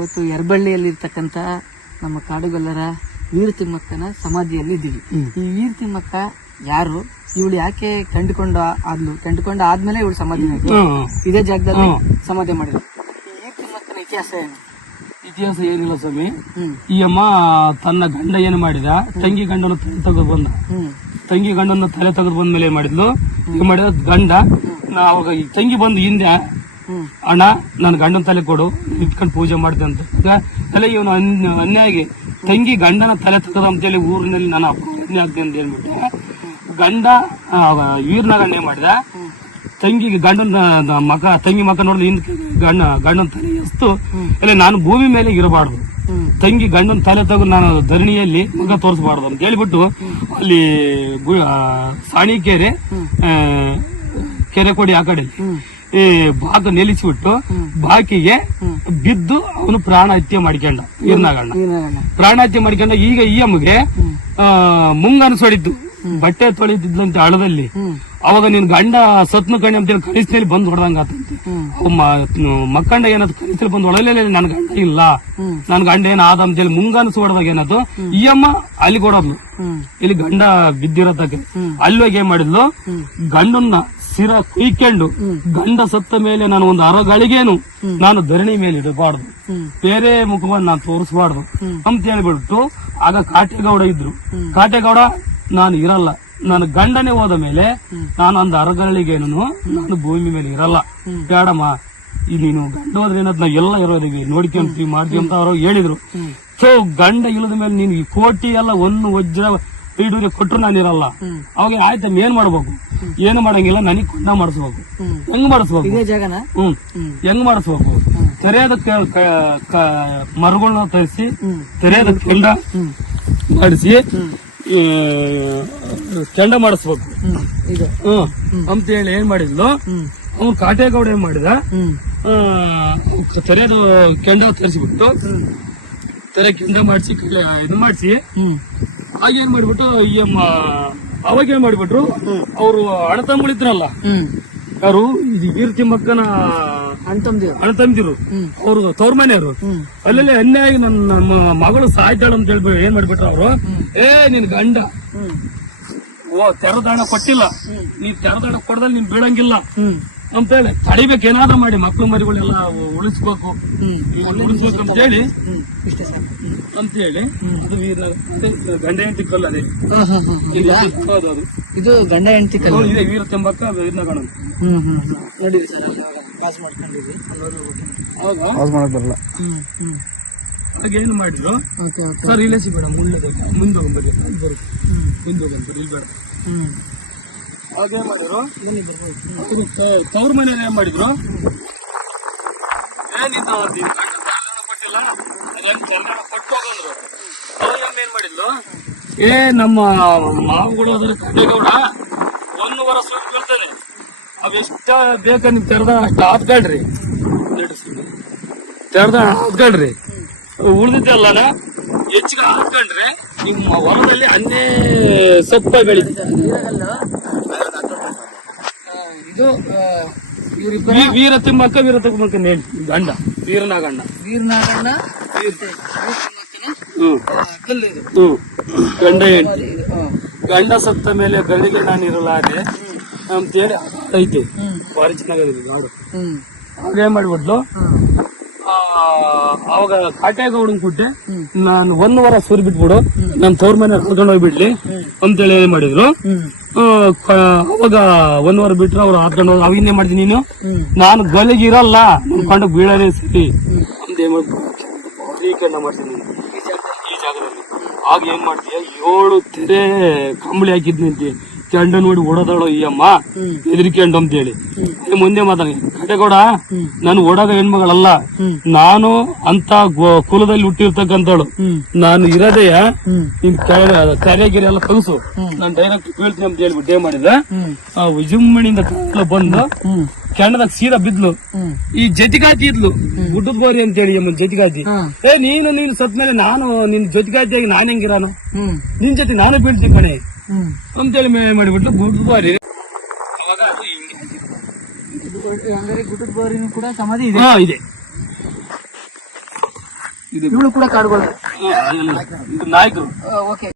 ಇವತ್ತು ಎರಬಳ್ಳಿಯಲ್ಲಿರ್ತಕ್ಕಂಥ ನಮ್ಮ ಕಾಡುಗೊಲ್ಲರ ವೀರ ತಿಮ್ಮಕ್ಕನ ಸಮಾಧಿಯಲ್ಲಿ ಇದ್ದೀವಿ ಈ ವೀರ ತಿಮ್ಮಕ್ಕ ಯಾರು? ಇವಳು ಯಾಕೆ ಕಂಡುಕೊಂಡ ಆದ್ಲು? ಕಂಡುಕೊಂಡ ಆದ್ಮೇಲೆ ಇವಳು ಸಮಾಧಿ ಇದೇ ಜಾಗದಲ್ಲಿ ಸಮಾಧಿ ಮಾಡಿದ್ರು ಈ ವೀರ ತಿಮ್ಮಕ್ಕನ ಇತಿಹಾಸ ಏನು? ಇತಿಹಾಸ ಏನಿಲ್ಲ ಸ್ವಾಮಿ. ಈ ಅಮ್ಮ ತನ್ನ ಗಂಡ ಏನು ಮಾಡಿದ? ತಂಗಿ ಗಂಡನ ತಲೆ ತೆಗೆದು ಬಂದ. ತಂಗಿ ಗಂಡನ ತಲೆ ತೆಗೆದು ಬಂದ ಮೇಲೆ ಏನ್ ಮಾಡಿದ್ಲು ಮಾಡಿದ ಗಂಡ ಅವಾಗ ತಂಗಿ ಬಂದು ಹಿಂದೆ ಅಣ್ಣ, ನನ್ನ ಗಂಡನ ತಲೆ ಕೊಡು ಇಟ್ಕೊಂಡು ಪೂಜೆ ಮಾಡಿದೆ ಅಂತ. ತಲೆ ಇವನು ಅನ್ಯಾಗಿ. ತಂಗಿ ಗಂಡನ ತಲೆ ತಗದ ಅಂತೇಳಿ ಊರಿನಲ್ಲಿ ನಾನು ಅನ್ಯಾಯ ಆಗ್ದೆ ಅಂತ ಹೇಳ್ಬಿಟ್ಟು, ಗಂಡ ವೀರನಗಣ್ಣೆ ಮಾಡಿದ. ತಂಗಿಗೆ ಗಂಡನ ಮಗ, ತಂಗಿ ಮಗ ನೋಡಿದ್ರೆ ಹಿಂದ್ ಗಂಡ, ಗಂಡನ ತಲೆ ಎಸ್ತು. ಇಲ್ಲ, ನಾನು ಭೂಮಿ ಮೇಲೆ ಇರಬಾರ್ದು. ತಂಗಿ ಗಂಡನ ತಲೆ ತಗೊಂಡು ನಾನು ಧರಣಿಯಲ್ಲಿ ಮಗ ತೋರಿಸಬಾರ್ದು ಅಂತ ಹೇಳಿಬಿಟ್ಟು, ಅಲ್ಲಿ ಸಾಣಿಕೆರೆ ಕೆರೆ ಕೊಡಿ ಆ ಕಡೆ ಬಾಕ ನಿಲ್ಲಿಸಿಬಿಟ್ಟು ಬಾಕಿಗೆ ಬಿದ್ದು ಅವನು ಪ್ರಾಣ ಹತ್ಯೆ ಮಾಡ್ಕೊಂಡ ವೀರ್ನಾಗಣ್ಣ ವೀರನಾಗಣ್ಣ ಪ್ರಾಣ ಹತ್ಯೆ ಮಾಡ್ಕೊಂಡ ಈಗ ಈ ಅಮ್ಮಗೆ ಆ, ಮುಂಗನ್ ಬಟ್ಟೆ ತೊಳಿತಿದ್ಲಂತೆ ಹಳದಲ್ಲಿ ಅವಾಗ ನಿನ್ ಗಂಡ ಸತ್ನು ಕಣ್ಣಿ ಅಂತೇಳಿ ಕಳಿಸ್ನಲ್ಲಿ ಬಂದ್ ಹೊಡೆದಂಗ ಆತಂತೆ ಹ್ಮ್ ಅವ್ ಮ- ಮಕ್ಕಂಡ ಏನಾದ್ರು ಕಳಿಸ್ನಲ್ಲಿ ಬಂದು ಒಳಲೇ ನನ್ ಗಂಡ ಇಲ್ಲ. ನನ್ ಗಂಡ ಏನ್ ಆದ ಅಂತೇಳಿ ಮುಂಗಾನಸ್ ಹೊಡೆದಾಗ ಏನದು? ಈ ಅಮ್ಮ ಅಲ್ಲಿ ಕೊಡೋದ್ಲು ಇಲ್ಲಿ ಗಂಡ. ಅಲ್ಲಿ ಹೋಗಿ ಏನ್ ಮಾಡಿದ್ಲು. ಗಂಡನ್ನ ಸಿರ ಕುಯ್ಕೊಂಡು ಗಂಡ ಸತ್ತ ಮೇಲೆ ನಾನು ಒಂದು ಅರಗಳಿಗೇನು ನಾನು ಧರಣಿ ಮೇಲೆ ಇಡಬಾರ್ದು. ಬೇರೆ ಮುಖವನ್ನು ನಾನು ತೋರಿಸಬಾರ್ದು. ಅಂತ ಹೇಳ್ಬಿಟ್ಟು ಆಗ ಕಾಟೇಗೌಡ ಇದ್ರು. ಕಾಟೇಗೌಡ, ನಾನು ಇರಲ್ಲ. ನನ್ನ ಗಂಡನೇ ಹೋದ ಮೇಲೆ ನಾನು ಒಂದು ಅರಗಳಿಗೇನು ನಾನು ಭೂಮಿ ಮೇಲೆ ಇರಲ್ಲ. ಬೇಡಮ್ಮ ನೀನು ಗಂಡ ಹೋದ್ರೆ ಏನದ್ ನಾ ಎಲ್ಲ ಇರೋದಿವಿ ನೋಡ್ಕೊಂತೀವಿ ಮಾಡ್ತೀವಿ ಅಂತ ಅವರು ಹೇಳಿದ್ರು. ಸೊ ಗಂಡ ಇಳಿದ ಮೇಲೆ ನೀನು ಈ ಕೋಟಿ ಎಲ್ಲ ಒಂದು ವಜ್ರ ಪೀಡೂರಿ ಕೊಟ್ರು ನಾನು ಇರಲ್ಲ. ಅವಾಗ ಆಯ್ತು ಏನ್ ಮಾಡ್ಬೇಕು? ಏನು ಮಾಡಂಗಿಲ್ಲ ನನಗೆ ಕೊಂಡ ಮಾಡಿಸ್ಬೇಕು. ಹೆಂಗ್ ಮಾಡಿಸ್ಬೇಕು? ಹ್ಮ್. ಹೆಂಗ್ ಮಾಡಿಸ್ಬೇಕು? ತೆರೆಯದ ಮರಗಳನ್ನ ತರಿಸಿ ಸರಿಯಾದ ತೆರೆಯದ ಕುಂಡ ಮಾಡಿಸಿ ಕೆಂಡ ಮಾಡಿಸ್ಬೇಕು. ಹ್ಮ್ ಅಂತ ಹೇಳಿ ಏನ್ ಮಾಡಿದ್ಲು? ಅವ್ನು ಕಾಟೇಗೌಡ ಏನ್ ಮಾಡಿದ? ಹ್ಮ್. ಕೆಂಡ ತರಿಸ್ಬಿಟ್ಟು ತೆರೆ ಕೆಂಡ ಮಾಡಿಸಿ ಇದು ಮಾಡಿಸಿ ಆಗ ಏನ್ ಮಾಡ್ಬಿಟ್ಟು ಈ ಅವಾಗ ಏನ್ ಮಾಡ್ಬಿಟ್ರು? ಅವರು ಅಣತಂಬಳಿದ್ರಲ್ಲ ಹ್ಮ್. ಯಾರು? ಇದು ವೀರ ತಿಮ್ಮಕ್ಕನ ಅಣ್ತಂದಿರು ಅಣತಂದಿರು ಅವ್ರು ತವ್ರ ಮನೆಯವರು. ಅಲ್ಲಲ್ಲಿ ಅನ್ಯಾಯ ನನ್ನ ನಮ್ಮ ಮಗಳು ಸಾಯ್ತಾಳ ಅಂತ ಹೇಳ್ಬಿಟ್ಟು ಏನ್ ಮಾಡ್ಬಿಟ್ರು ಅವರು? ಏ ನಿನ್ ಗಂಡ. ಓ ತೆರದಾಣ ಕೊಟ್ಟಿಲ್ಲ. ನೀ ತೆರದಾಣ ಕೊಡದಲ್ಲಿ ನಿನ್ ಬೀಳಂಗಿಲ್ಲ. ಹ್ಮ್. ಅಂತ ಹೇಳಿ ತಡಿಬೇಕು ಏನಾದ್ರು ಮಾಡಿ ಮಕ್ಳು ಮರಿಗಳೆಲ್ಲ ಉಳಿಸ್ಬೇಕು. ಉಳಿಸ್ಬೇಕು ಅಂತ ಹೇಳಿ. ಅಂತ ಹೇಳಿ ಅದು ಗಂಡ ಹೆಂಡತಿ ಕಲ್ಲ ಅದೇ. ಇದು ಗಂಡ ಹೆಂಡತಿ ಕಲ್ಲ. ಇದೆ ವೀರ ತೆಂಬಕ್ಕ ವೀರನ ಗಣ ನಡೀರಿ. ಸರ್. ಪಾಸ್ ಮಾಡ್ಕೊಂಡಿದ್ವಿ. ಮಾಡಕ್ ಬರಲ್ಲ. ಏನ್ ಮಾಡಿದ್ರು? ಸರ್ ಇಲ್ಲೇ ಸಿಗೋಣ ಮುಳ್ಳದ ಮುಂದೆ ಬರು ಮುಂದೆ ಇಲ್ಲಿ ಬೇಡ ಹಾಗೆ ಏನ್ ಮಾಡಿದ್ರು? ತವ್ರ ಮನೇಲಿ ಏನ್ ಕೊಟ್ಟಿಲ್ಲ ಅದನ್ನ ಕೊಟ್ಟು ಹೋಗಂದ್ರು ಮಾಡಿದ್ಲು ಏ ನಮ್ಮ ಮಾವುಗಳು ಅದ್ರ ಕಟ್ಟೆಗೌಡ ಒಂದು ವರ ಬರ್ತದೆ ಬೇಕ ನೀವು ತೆರೆದ ಅಷ್ಟು ಹಾತ್ಕೊಳ್ರಿ ತೆರೆದ ಹಾತ್ಕೊಳ್ರಿ ಉಳಿದಿದ್ದಲ್ಲನ ಹೆಚ್ಚಿಗೆ ಹಾಕೊಂಡ್ರೆ ನಿಮ್ಮ ಹೊಲದಲ್ಲಿ ಅನ್ನೇ ಸೊಪ್ಪ ಬೆಳಿತೀವಿ ಇದು ವೀರ ತಿಮ್ಮಕ್ಕ ವೀರ ತಿಮ್ಮಕ್ಕ ನೇಣ್ ಗಂಡ ವೀರನಾಗಣ್ಣ ವೀರನಾಗಣ್ಣ ಗಂಡ ಗಂಡ ಸತ್ತ ಮೇಲೆ ಗಳಿಗೆ ನಾನು ಇರಲಾರೆ ಅಂತೇಳಿ ಐತಿ. ಭಾರಿ ಚೆನ್ನಾಗಿದೆ ನಾಡು ಏನ್ ಮಾಡ್ಬಿಟ್ಲು? ಅವಾಗ ಕಾಟೇಗೌಡನ್ ಕೊಟ್ಟೆ. ನಾನು ಒಂದ್ ವಾರ ಸುರಿ ಬಿಟ್ಬಿಡು. ನಾನು ತವ್ರ ಮನೆ ಕರ್ಕೊಂಡು ಹೋಗ್ಬಿಡ್ಲಿ ಅಂತೇಳಿ ಏನ್ ಮಾಡಿದ್ರು. ಅವಾಗ ಒಂದ್ ವಾರ ಬಿಟ್ರೆ ಅವ್ರು ಹಾಕೊಂಡು ಹೋಗಿ ಅವಿನ್ನೇ ಮಾಡಿದ್ ನೀನು? ನಾನು ಗಲಿಗೆ ಇರಲ್ಲ. ನನ್ ಕಂಡು ಬೀಳನೇ ಸರಿ ಅಂತ ಏನ್ ಮಾಡ್ತೀನಿ. ಈ ಜಾಗದಲ್ಲಿ. ಆಗ ಏನ್ ಮಾಡ್ತೀಯ? ಏಳು ತೆರೆ ಕಂಬಳಿ ಹಾಕಿದ್ನಂತೆ. ಕೆಂಡ ನೋಡಿ ಓಡೋದಾಳು ಈ ಅಮ್ಮ. ಹೆದರಿಕೆಂಡು ಅಂತೇಳಿ. ಏ ಮುಂದೆ ಮಾತಾಡಿ. ಕಟೆಗೌಡ ಹ್ಮ್. ನಾನು ಓಡಾಗ ಹೆಣ್ಮಗಳಲ್ಲ. ನಾನು ಅಂತ ಕುಲದಲ್ಲಿ ಹುಟ್ಟಿರ್ತಕ್ಕಂಥವಳು. ನಾನು ಇರೋದೆಯ ನಿನ್ ಕಾರ್ಯಗಿರಿ ಎಲ್ಲ ಕಲಸು. ನಾನು ಡೈರೆಕ್ಟ್ ಹೇಳ್ತೀನಿ ಅಂತ ಹೇಳ್ಬಿಟ್ಟು ಏನ್ ಮಾಡಿದೆ ವಿಜೃಂಭಣೆಯಿಂದ ಬಂದು ಕೆಂಡದಾಗ ಸೀದಾ ಬಿದ್ಲು. ಈ ಜತಿಗಾತಿ ಇದ್ಲು. ಗುಡ್ಡದ ಗೋರಿ ಅಂತೇಳಿ ಅಮ್ಮ ಜತಿಗಾತಿ ಹಾ. ಏ ನೀನು ನೀನು ಸತ್ಮೇಲೆ ನಾನು ನಿನ್ ಜೊತೆಗಾತಿಯಾಗಿ ನಾನು ಹೆಂಗಿರಾನು? ನಿನ್ ಜೊತೆ ನಾನು ಬೀಳ್ತೀನಿ ಕಣೆ. ಅಂತೇಳಿ ಮಾಡಿಬಿಟ್ಲು ಗುಡ್ಡದ ಗೋರಿ ಅವಾಗ ಅದು ಹಿಂಗೆ ಗುಡ್ಡದ ಗೋರಿನೂ ಕೂಡ ಸಮಾಧಿ ಇದೆ. ಇದೆ ಇದೆ. ಇವಳು ಕೂಡ ಕಾಡುಗಳು ಇದು ನಾಯಕರು. ಓಕೆ.